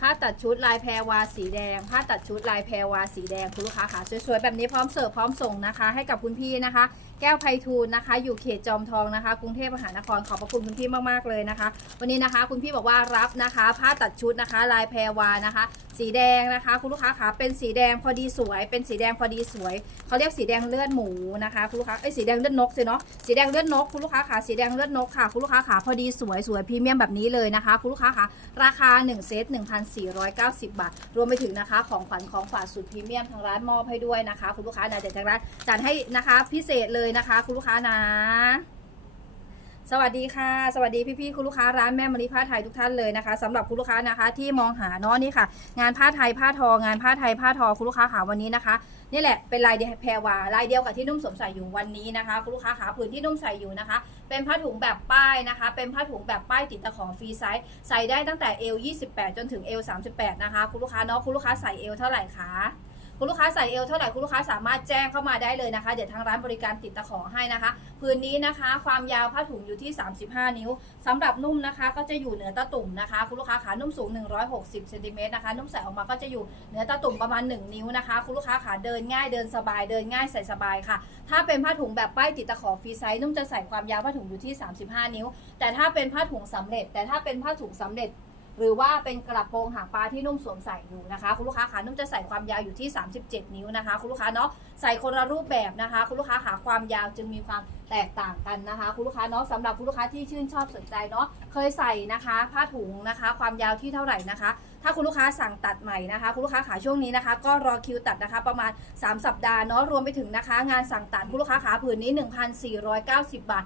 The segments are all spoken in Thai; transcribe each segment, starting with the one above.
ผ้าตัดชุดลายแพรวาสีแดง ผ้าตัดชุดลายแพรวาสีแดงคุณลูกค้าค่ะสวยๆ แบบนี้พร้อมเสิร์ฟพร้อมส่งนะคะ ให้กับคุณพี่นะคะ แก้วไพฑูรย์นะคะ อยู่เขตจอมทองนะคะ กรุงเทพมหานครขอบพระคุณคุณพี่มากๆเลยนะคะ วันนี้นะคะ คุณพี่บอกว่ารับนะคะ ผ้าตัดชุดนะคะ ลายแพรวานะคะ สีแดงนะคะ คุณลูกค้าค่ะเป็นสีแดงพอดีสวย เป็นสีแดงพอดีสวยเขาเรียกสีแดงเลือดหมูนะคะ คุณลูกค้าเอ้ยสีแดงเลือดนกสิเนาะสีแดงเลือดนกคุณลูกค้าค่ะสีแดงเลือดนกค่ะคุณลูกค้าค่ะพอดีสวยสวยพรีเมียมแบบนี้เลยนะคะ คุณลูกค้าค่ะราคา 1 เซต 1,490 บาท รวมไปถึงนะคะ ของขวัญของฝากสุดพรีเมียมทางร้านมอบให้ด้วยนะคะ คุณลูกค้านะเดี๋ยวทางร้านจัดให้นะคะพิเศษเลยนะคะ คุณลูกค้านะ สวัสดีค่ะ สวัสดีพี่ๆคุณลูกค้าร้านแม่มะลิผ้าไทยทุกท่านเลยนะคะสำหรับคุณลูกค้านะคะ ที่มองหาเนาะนี่ค่ะ งานผ้าไทยผ้าทอ งานผ้าไทยผ้าทอคุณลูกค้าขาวันนี้นะคะนี่แหละเป็นลายเดียวแพรวาลายเดียวกับที่นุ่มสวมใส่อยู่วันนี้นะคะคุณลูกค้าขาผืนที่นุ่มใส่อยู่นะคะ เป็นผ้าถุงแบบป้ายนะคะ เป็นผ้าถุงแบบป้ายติดตะขอฟรีไซส์ใส่ได้ตั้งแต่เอว28 จนถึงเอว38นะคะคุณลูกค้าเนาะคุณลูกค้าใส่เอวเท่าไหร่คะ คุณลูกค้าใส่เอวเท่าไหร่คุณลูกค้าสามารถแจ้งเข้ามาได้เลยนะคะ เดี๋ยวทางร้านบริการติดตะขอให้นะคะพื้นนี้นะคะ ความยาวผ้าถุงอยู่ที่ 35 นิ้วสำหรับนุ่มนะคะ ก็จะอยู่เหนือตะตุ่มนะคะ คุณลูกค้าขานุ่มสูง 160เซนติเมตรนะคะ นุ่มใส่ออกมาก็จะอยู่เหนือตะตุ่มประมาณ 1 นิ้วนะคะ คุณลูกค้าขาเดินง่ายเดินสบายเดินง่ายใส่สบายค่ะ ถ้าเป็นผ้าถุงแบบป้ายติดตะขอฟรีไซส์นุ่มจะใส่ความยาวผ้าถุงอยู่ที่ 35 นิ้ว แต่ถ้าเป็นผ้าถุงสำเร็จ แต่ถ้าเป็นผ้าถุงสำเร็จ หรือว่าเป็นกระโปรงหางปลาที่นุ่มสวมใส่อยู่นะคะ คุณลูกค้าขานุ่มจะใส่ความยาวอยู่ที่ 37 นิ้วนะคะ คุณลูกค้าเนาะใส่คนละรูปแบบนะคะ คุณลูกค้าขาความยาวจึงมีความแตกต่างกันนะคะ คุณลูกค้าเนาะสำหรับคุณลูกค้าที่ชื่นชอบสนใจเนาะเคยใส่นะคะ ผ้าถุงนะคะ ความยาวที่เท่าไหร่นะคะ ถ้าคุณลูกค้าสั่งตัดใหม่นะคะ คุณลูกค้าขาช่วงนี้นะคะ ก็รอคิวตัดนะคะ ประมาณ 3 สัปดาห์เนาะรวมไปถึงนะคะ งานสั่งตัดคุณลูกค้าขาผืนนี้ 1,490 บาท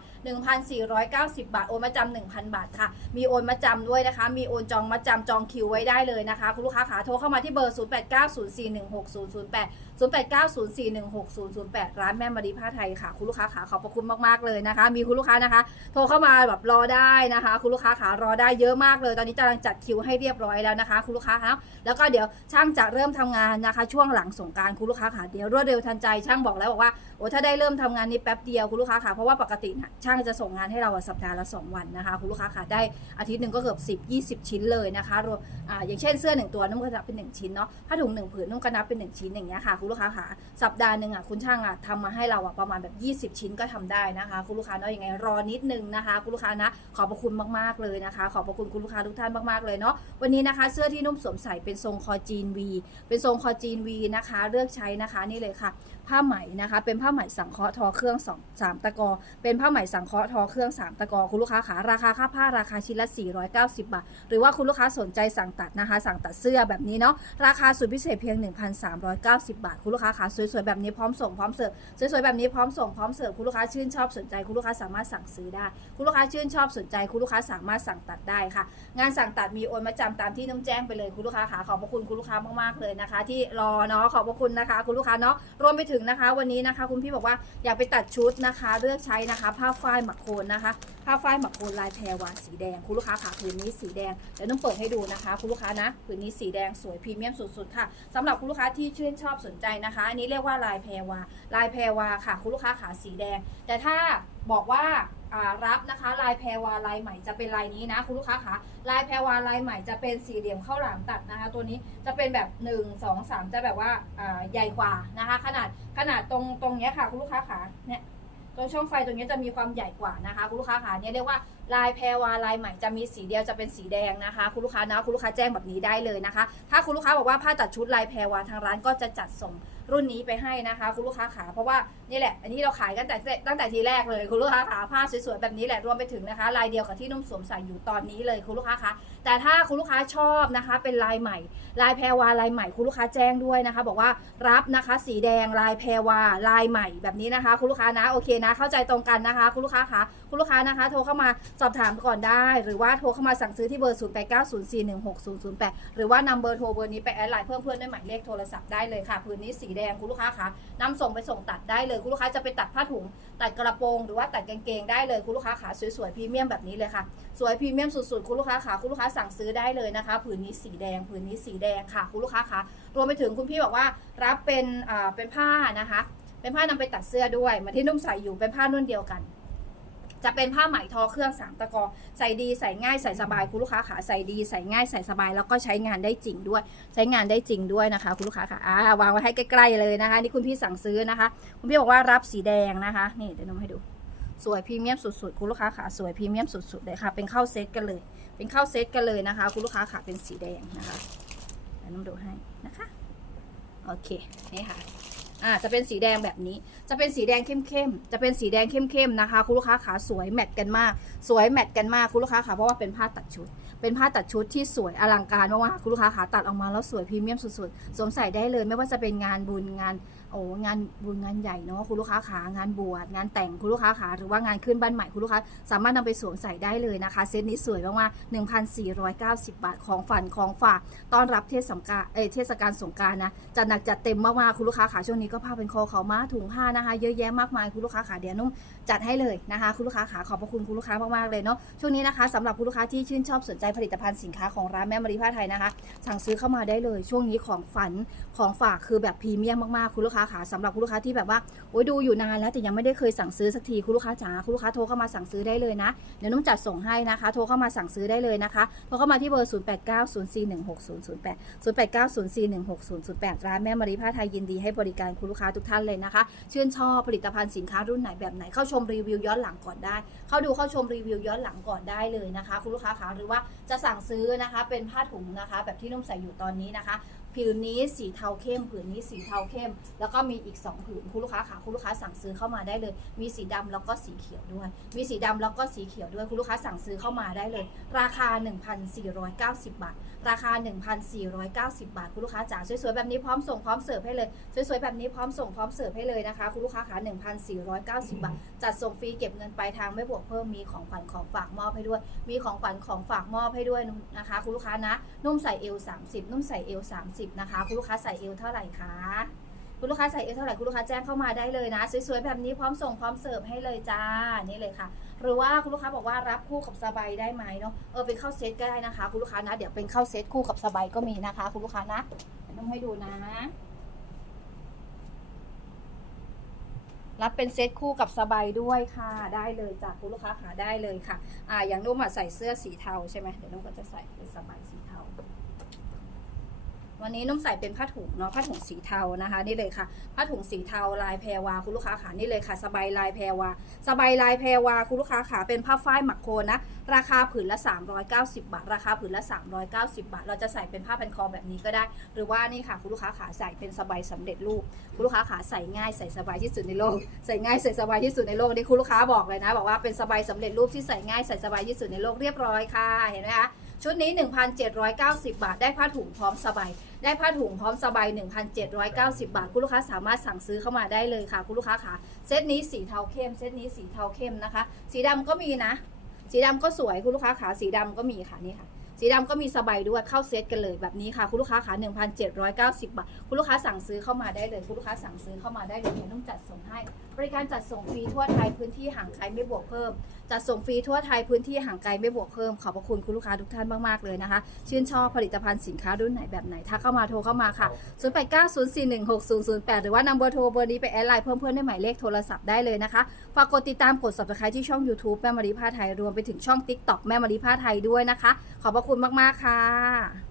1,490 บาทโอนมาจำ1,000 บาทค่ะ มีโอนมาจำด้วยนะคะ มีโอนจองมาจำจองคิวไว้ได้เลยนะคะ คุณลูกค้าขาโทรเข้ามาที่เบอร์ 0890416008 0890416008 ร้านแม่มารีผ้าไทยค่ะ คุณลูกค้าขาขอบพระคุณมากๆเลยนะคะ มีคุณลูกค้านะคะ โทรเข้ามาแบบรอได้นะคะ คุณลูกค้าขารอได้เยอะมากเลย ตอนนี้กำลังจัดคิวให้เรียบร้อยแล้วนะคะ คุณลูกค้าคะแล้วก็เดี๋ยวช่างจะเริ่มทำงานนะคะ ช่วงหลังสงการคุณลูกค้าขาเดี๋ยวรวดเร็วทันใจช่างบอกแล้วบอกว่าโอ้ถ้าได้เริ่มทำงานนี้แป๊บเดียวคุณลูกค้าขาเพราะว่าปกตินะช่างจะส่งงานให้เราสัปดาห์ละสองวันนะคะ คุณลูกค้าขาได้อาทิตย์หนึ่งก็เกือบ 10 20 ชิ้นเลยนะคะรวมอ่าอย่างเช่นเสื้อหนึ่งตัวนุ่มก็นับเป็นหนึ่งชิ้นเนาะผ้าถุงหนึ่งผืนนุ่มก็นับเป็นหนึ่งชิ้นอย่างเงี้ยค่ะคุณลูกค้าขาสัปดาห์หนึ่งอะคุณช่างอะทำมาให้เราอะประมาณแบบ 20 ชิ้นก็ทำได้นะคะ คุณลูกค้าเนาะยังไงรอนิดนึงนะคะ คุณลูกค้านะขอบพระคุณมากๆเลยนะคะ ขอบพระคุณคุณลูกค้าทุกท่านมากๆเลยเนาะวันนี้นะคะ เสื้อที่นุ่มสวมใส่เป็นทรงคอจีนวีเป็นทรงคอจีนวีนะคะ เลือกใช้นะคะนี่เลยค่ะ ผ้าไหมนะคะ เป็นผ้าไหมสังเคราะห์ทอเครื่องสองสามตะกอ เป็นผ้าไหมสังเคราะห์ทอเครื่องสามตะกอคุณลูกค้าขาราคาค่าผ้าราคาชิ้นละ 490 บาท หรือว่าคุณลูกค้าสนใจสั่งตัดนะคะ สั่งตัดเสื้อแบบนี้เนาะราคาสุดพิเศษเพียง 1,390 บาท คุณลูกค้าขาสวยๆแบบนี้พร้อมส่งพร้อมเสิร์ฟสวยๆแบบนี้พร้อมส่งพร้อมเสิร์ฟคุณลูกค้าชื่นชอบสนใจคุณลูกค้าสามารถสั่งซื้อได้ คุณลูกค้าชื่นชอบสนใจคุณลูกค้าสามารถสั่งตัดได้ค่ะ งานสั่งตัดมีโอนมาจำตามที่น้องแจ้งไปเลยคุณลูกค้าขาขอบพระคุณคุณลูกค้ามากๆเลยนะคะ ที่รอเนาะขอบพระคุณนะคะ คุณลูกค้าเนาะรวมไปถึงนะคะ วันนี้นะคะ คุณพี่บอกว่าอยากไปตัดชุดนะคะ เลือกใช้นะคะ ผ้าฝ้ายหมักโคนนะคะ ผ้าฝ้ายหมักโคนลายแพรวาสีแดง คุณลูกค้าขาผืนนี้สีแดงเดี๋ยวต้องเปิดให้ดูนะคะ คุณลูกค้านะผืนนี้สีแดงสวยพรีเมียมสุดๆค่ะสำหรับคุณลูกค้าที่ชื่นชอบสนใจนะคะอันนี้เรียกว่าลายแพรวาลายแพรวาค่ะ คุณลูกค้าขาสีแดง แต่ถ้า บอกว่ารับนะคะลายแพรวาลายใหม่จะเป็นลายนี้นะคุณลูกค้าขาลายแพรวาลายใหม่จะเป็นสี่เหลี่ยมข้าวหลามตัดนะคะ ตัวนี้จะเป็นแบบ 1 2 3 จะแบบว่าใหญ่กว่านะคะ ขนาดขนาดตรงตรงเนี้ยค่ะคุณลูกค้าขาเนี่ยตรงช่องไฟตรงเนี้ยจะมีความใหญ่กว่านะคะคุณลูกค้าขาเนี่ยเรียกว่าลายแพรวาลายใหม่จะมีสีเดียวจะเป็นสีแดงนะคะ คุณลูกค้านะคุณลูกค้าแจ้งแบบนี้ได้เลยนะคะ ถ้าคุณลูกค้าบอกว่าผ้าตัดชุดลายแพรวาทางร้านก็จะจัดส่ง รุ่นนี้ไปให้นะคะ คุณลูกค้าขาเพราะว่านี่แหละ อันนี้เราขายกันแต่ตั้งแต่ทีแรกเลยคุณลูกค้าขาผ้าสวยๆแบบนี้แหละรวมไปถึงนะคะ ลายเดียวกับที่นุ่มสวมใส่อยู่ตอนนี้เลยคุณลูกค้าคะแต่ถ้าคุณลูกค้าชอบนะคะ เป็นลายใหม่ ลายแพรวาลายใหม่คุณลูกค้าแจ้งด้วยนะคะ บอกว่ารับนะคะ สีแดงลายแพรวาลายใหม่แบบนี้นะคะ คุณลูกค้านะโอเคนะ เข้าใจตรงกันนะคะ คุณลูกค้าคะคุณลูกค้านะคะ โทรเข้ามาสอบถามก่อนได้ หรือว่าโทรเข้ามาสั่งซื้อที่เบอร์ 0 8 9 0 4 1 6 0 0 8 หรือว่านำเบอร์โทรเบอร์นี้ไปแอดไลน์เพิ่มเพื่อนด้วยหมายเลขโทรศัพท์ได้เลยค่ะพื้นนี้สีแดงดงคุณลูกค้าคะนำส่งไปส่งตัดได้เลยคุณลูกค้าจะไปตัดผ้าถุง ตัดกระโปรงหรือว่าตัดกางเกงได้เลยคุณลูกค้าขาสวยๆพรีเมียมแบบนี้เลยค่ะ สวยพรีเมียมสุดๆคุณลูกค้าขาคุณลูกค้าสั่งซื้อได้เลยนะคะผืนนี้สีแดงผืนนี้สีแดงค่ะคุณลูกค้าคะรวมไปถึงคุณพี่บอกว่ารับเป็นอ่าเป็นผ้านะคะ เป็นผ้านำไปตัดเสื้อด้วยเหมาที่นุ่มใส่อยู่เป็นผ้านุ่นเดียวกัน จะเป็นผ้าไหมทอเครื่องสามตะกอใส่ดีใส่ง่ายใส่สบายคุณลูกค้าขาใส่ดีใส่ง่ายใส่สบายแล้วก็ใช้งานได้จริงด้วย ใช้งานได้จริงด้วยนะคะ คุณลูกค้าค่ะอ่าวางไว้ให้ใกล้ๆเลยนะคะ นี่คุณพี่สั่งซื้อนะคะ คุณพี่บอกว่ารับสีแดงนะคะ นี่เดี๋ยวน้องให้ดู สวยพรีเมียมสุดๆคุณลูกค้าขาสวยพรีเมียมสุดๆเลยค่ะ เป็นเข้าเซตกันเลย เป็นเข้าเซตกันเลยนะคะ คุณลูกค้าขาเป็นสีแดงนะคะเดี๋ยวน้องดูให้นะคะโอเคนี่ค่ะ อ่าจะเป็นสีแดงแบบนี้ จะเป็นสีแดงเข้มๆ จะเป็นสีแดงเข้มๆนะคะ คุณลูกค้าขาสวยแมทกันมาก สวยแมทกันมากคุณลูกค้าขาเพราะว่าเป็นผ้าตัดชุด เป็นผ้าตัดชุดที่สวยอลังการมากๆคุณลูกค้าขาตัดออกมาแล้วสวยพรีเมียมสุดๆ สวมใส่ได้เลยไม่ว่าจะเป็นงานบุญงาน โอ้งานบุญงานใหญ่เนาะคุณลูกค้าขางานบวชงานแต่งคุณลูกค้าขาหรือว่างานขึ้นบ้านใหม่คุณลูกค้าสามารถนำไปสวมใส่ได้เลยนะคะเซตนี้สวยมากๆ1,490 บาทของฝันของฝากต้อนรับเทศกาลเอเทศกาลสงการนะจัดหนักจัดเต็มมากๆคุณลูกค้าขาช่วงนี้ก็ผ้าเป็นคอเขาวม้าถุงผ้านะคะเยอะแยะมากมายคุณลูกค้าขาเดี๋ยวนุ่มจัดให้เลยนะคะคุณลูกค้าขาขอบพระคุณคุณลูกค้ามากๆเลยเนาะช่วงนี้นะคะสำหรับคุณลูกค้าที่ชื่นชอบสนใจผลิตภัณฑ์สินค้าของร้านแม่มารีผ้าไทยนะคะ สั่งซื้อเข้ามาได้เลย ช่วงนี้ของฝันของฝากคือแบบพรีเมียมมากๆคุณลูกค้าขาสำหรับคุณลูกค้าที่แบบว่าโอ้ยดูอยู่นานแล้วแต่ยังไม่ได้เคยสั่งซื้อสักทีคุณลูกค้าจ๋าคุณลูกค้าโทรเข้ามาสั่งซื้อได้เลยนะเดี๋ยวน้องจัดส่งให้นะคะ โทรเข้ามาสั่งซื้อได้เลยนะคะโทรเข้ามาที่เบอร์ 0890416008 0890416008 ร้านแม่มารีผ้าไทยยินดีให้บริการคุณลูกค้าทุกท่านเลยนะคะชื่นชอบผลิตภัณฑ์สินค้ารุ่นไหนแบบไหนเข้าชมรีวิวย้อนหลังก่อนได้ เข้าดูเข้าชมรีวิวย้อนหลังก่อนได้เลยนะคะ คุณลูกค้าคะหรือว่าจะสั่งซื้อนะคะเป็นผ้าถุงนะคะ แบบที่นุ่มใส่อยู่ตอนนี้นะคะ ผืนนี้สีเทาเข้ม ผืนนี้สีเทาเข้ม แล้วก็มีอีก 2 ผืนคุณลูกค้าค่ะคุณลูกค้าสั่งซื้อเข้ามาได้เลย มีสีดำแล้วก็สีเขียวด้วย มีสีดำแล้วก็สีเขียวด้วยคุณลูกค้าสั่งซื้อเข้ามาได้เลย ราคา 1,490 บาท ราคา 1,490 บาทคุณลูกค้าจ๋าสวยๆแบบนี้พร้อมส่งพร้อมเสิร์ฟให้เลยสวยๆแบบนี้พร้อมส่งพร้อมเสิร์ฟให้เลยนะคะคุณลูกค้าขา1,490 บาท จัดส่งฟรีเก็บเงินปลายทางไม่บวกเพิ่มมีของขวัญของฝากมอบให้ด้วย มีของขวัญของฝากมอบให้ด้วยนะคะคุณลูกค้านะนุ่มใส่เอว30 นุ่มใส่เอว30นะคะ คุณลูกค้าใส่เอวเท่าไหร่คะคุณลูกค้าใส่เอวเท่าไหร่คุณลูกค้าแจ้งเข้ามาได้เลยนะ สวยๆแบบนี้พร้อมส่งพร้อมเสิร์ฟให้เลยจ้านี่เลยค่ะ หรือว่าคุณลูกค้าบอกว่ารับคู่กับสบายได้ไหมเนาะเออเป็นเข้าเซตก็ได้นะคะ คุณลูกค้านะ เดี๋ยวเป็นเข้าเซตคู่กับสบายก็มีนะคะ คุณลูกค้านะต้องให้ดูนะรับเป็นเซตคู่กับสบายด้วยค่ะได้เลยจากคุณลูกค้าค่ะได้เลยค่ะอ่าอย่างนุ่มอะใส่เสื้อสีเทาใช่ไหมเดี๋ยวนุ่มก็จะใส่เป็นสบายสีเทา วันนี้นุ่มใส่เป็นผ้าถุงเนาะผ้าถุงสีเทานะคะ นี่เลยค่ะ ผ้าถุงสีเทาลายแพรวาคุณลูกค้าขานี่เลยค่ะ สบายลายแพรวาสบายลายแพรวาคุณลูกค้าขาเป็นผ้าฝ้ายหมักโคนนะราคาผืนละ 390 บาท ราคาผืนละ 390 บาท เราจะใส่เป็นผ้าพันคอแบบนี้ก็ได้ หรือว่านี่ค่ะคุณลูกค้าขาใส่เป็นสบายสำเร็จรูปคุณลูกค้าขาใส่ง่ายใส่สบายที่สุดในโลกใส่ง่ายใส่สบายที่สุดในโลกนี่คุณลูกค้าบอกเลยนะ บอกว่าเป็นสบายสำเร็จรูปที่ใส่ง่ายใส่สบายที่สุดในโลกเรียบร้อยค่ะเห็นไหมคะ ชุดนี้ 1,790 บาท ได้ผ้าถุงพร้อมสบาย ได้ผ้าถุงพร้อมสบาย 1,790 บาท คุณลูกค้าสามารถสั่งซื้อเข้ามาได้เลยค่ะ คุณลูกค้าค่ะ เซตนี้สีเทาเข้ม เซตนี้สีเทาเข้มนะคะ สีดำก็มีนะ สีดำก็สวย คุณลูกค้าขาสีดำก็มีค่ะ นี่ค่ะ สีดำก็มีสบายด้วยเข้าเซตกันเลยแบบนี้ค่ะ คุณลูกค้าขา1,790 บาท คุณลูกค้าสั่งซื้อเข้ามาได้เลย คุณลูกค้าสั่งซื้อเข้ามาได้เลยเดี๋ยวต้องจัดส่งให้ บริการจัดส่งฟรีทั่วไทยพื้นที่ห่างไกลไม่บวกเพิ่ม จัดส่งฟรีทั่วไทยพื้นที่ห่างไกลไม่บวกเพิ่ม ขอบพระคุณคุณลูกค้าทุกท่านมากๆเลยนะคะ ชื่นชอบผลิตภัณฑ์สินค้ารุ่นไหนแบบไหนถ้าเข้ามาโทรเข้ามาค่ะ 0890416008 หรือว่านำเบอร์โทรเบอร์นี้ไปแอดไลน์เพิ่มเพื่อนได้หมายเลขโทรศัพท์ได้เลยนะคะฝากกดติดตามกด subscribe ที่ช่อง YouTube แม่มารีผ้าไทยรวมไปถึงช่อง TikTok แม่มารีผ้าไทยด้วยนะคะ ขอบพระคุณมาก ๆ ค่ะ